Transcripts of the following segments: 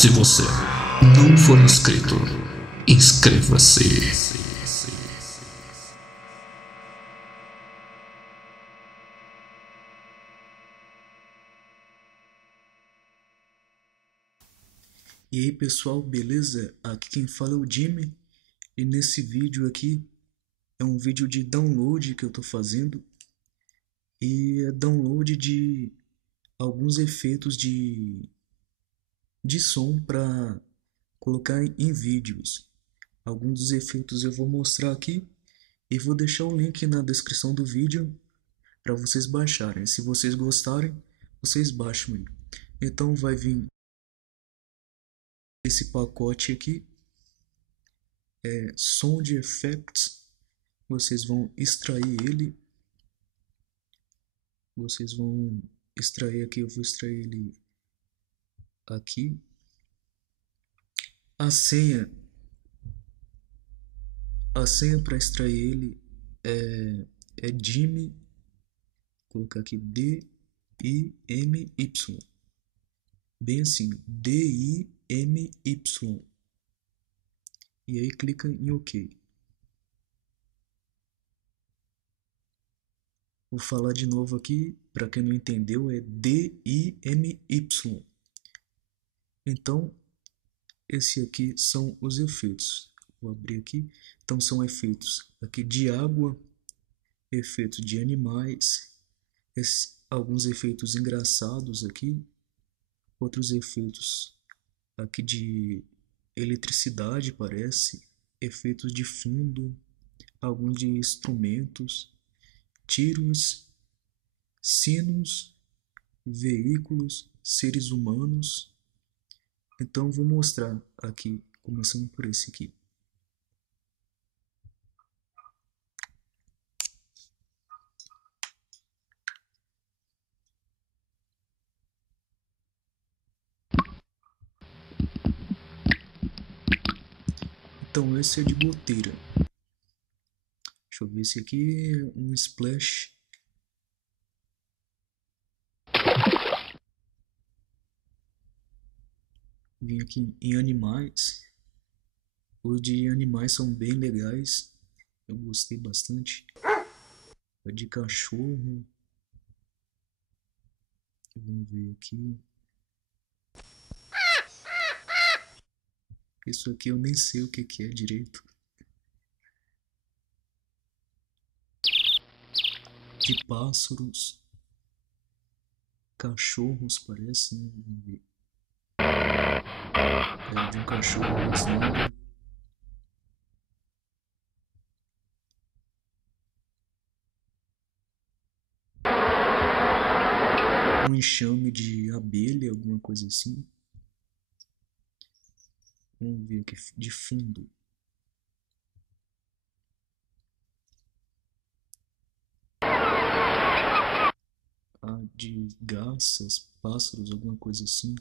Se você não for inscrito, inscreva-se. E aí pessoal, beleza? Aqui quem fala é o Jimmy e nesse vídeo aqui é um vídeo de download que eu tô fazendo e é download de alguns efeitos de som para colocar em vídeos. Alguns dos efeitos eu vou mostrar aqui e vou deixar o link na descrição do vídeo para vocês baixarem. Se vocês gostarem, vocês baixam aí. Então vai vir esse pacote aqui, Sound Effects. Vocês vão extrair ele. Vocês vão extrair aqui, eu vou extrair ele aqui. A senha para extrair ele é Jimmy. Vou colocar aqui D-I-M-Y. Bem assim, D-I-M-Y. E aí clica em OK. Vou falar de novo aqui, para quem não entendeu, é D-I-M-Y. Então, esse aqui são os efeitos. Vou abrir aqui. Então, são efeitos aqui de água, efeitos de animais, alguns efeitos engraçados aqui, outros efeitos aqui de eletricidade, parece, efeitos de fundo, alguns de instrumentos, tiros, sinos, veículos, seres humanos. Então vou mostrar aqui, começando por esse aqui. Então esse é de goteira. Deixa eu ver, esse aqui é um splash. Vim aqui em animais. Os de animais são bem legais. Eu gostei bastante. É de cachorro. Vamos ver aqui. Isso aqui eu nem sei o que é direito. De pássaros. Cachorros, parece, né? Vamos ver. De um cachorro rosnado. Um enxame de abelha, alguma coisa assim. Vamos ver aqui de fundo. De garças, pássaros, alguma coisa assim.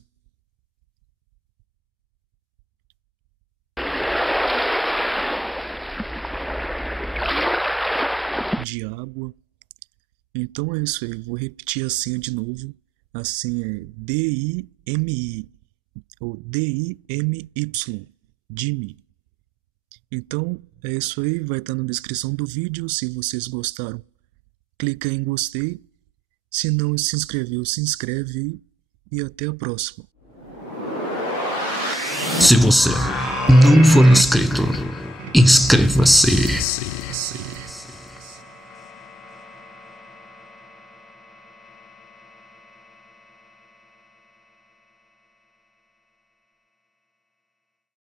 De água. Então é isso aí, eu vou repetir a senha de novo. A senha é D-I-M-I ou D-I-M-Y, Jimmy. Então é isso aí, vai estar na descrição do vídeo. Se vocês gostaram, clica em gostei. Se não se inscreveu, se inscreve aí e até a próxima. Se você não for inscrito, inscreva-se.